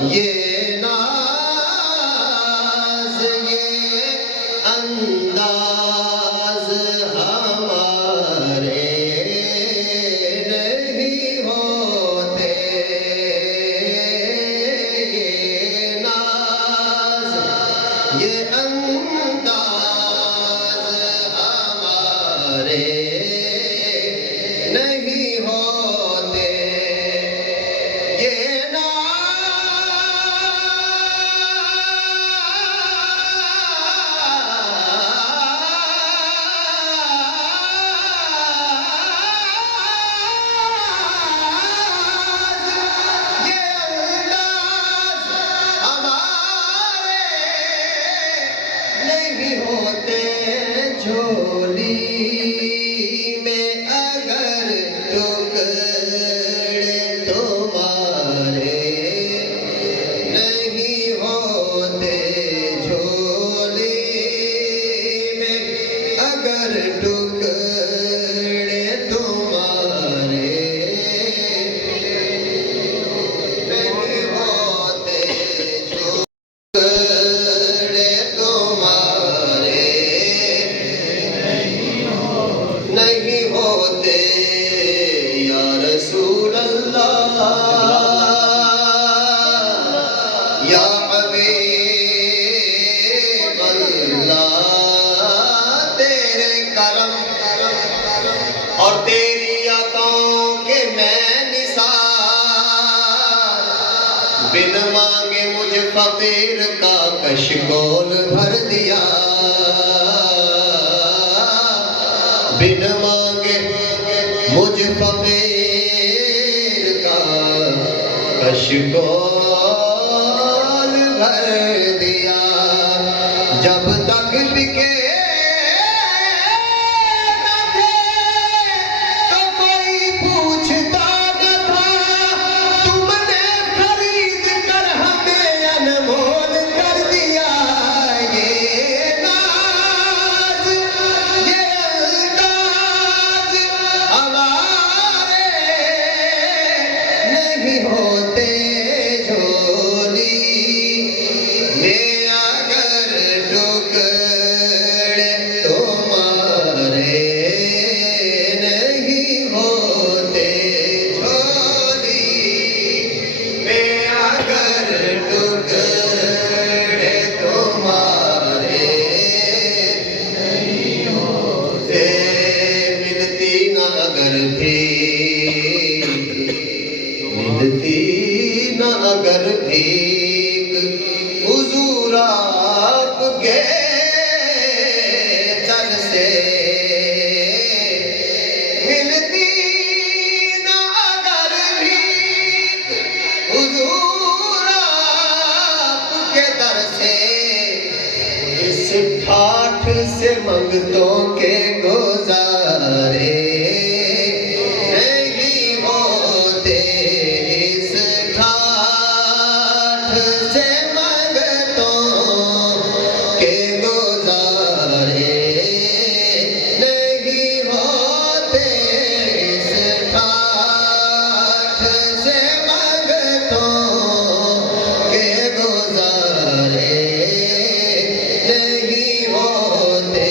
ये नाज ये अंदाज हमारे नहीं होते, ये नाज ये अंदाज हमारे नहीं होते, ये नहीं होते। झोली में अगर टुकड़े तुम्हारे नहीं होते, झोली में अगर टुकड़े तुम्हारे नहीं होते, नहीं होते। या रसूल अल्लाह या हबीब अल्लाह, तेरे करम और तेरी अताओं के मैं निसार, बिन मांगे मुझे फकीर का कशकोल भर दिया, बिन मांगे मुझ फकीर का कशकोल भर दिया। जब तक बिके न थे तो कोई पूछता न था, तुमने खरीद कर हमें अनमोल कर दिया। ये नाज ये अंदाज हमारे नहीं होते, झोली में अगर टुकड़े तुम्हारे नहीं होते, झोली में अगर टुकड़े तुम्हारे नहीं होते। मिलती न अगर मिलती न अगर भीख हुजूर आपके दर से, मिलती न अगर भीख हुजूर आपके दर से, इस ठाठ से मंगतों के गुजारे नहीं होते, इस ठाठ से मंगतों के गुजारे नहीं होते, इस ठाठ से मंगतों के गुजारे नहीं होते।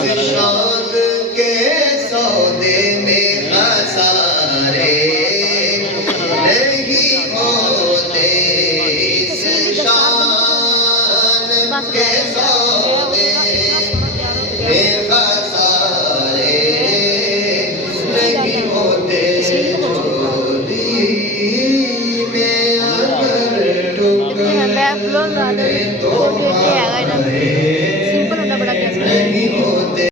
शान के सौदे में खसारे नहीं होते, इस शान के सौदे में खसारे नहीं होते, चोरी में अगर मैं बैग लो ना तो ये है ना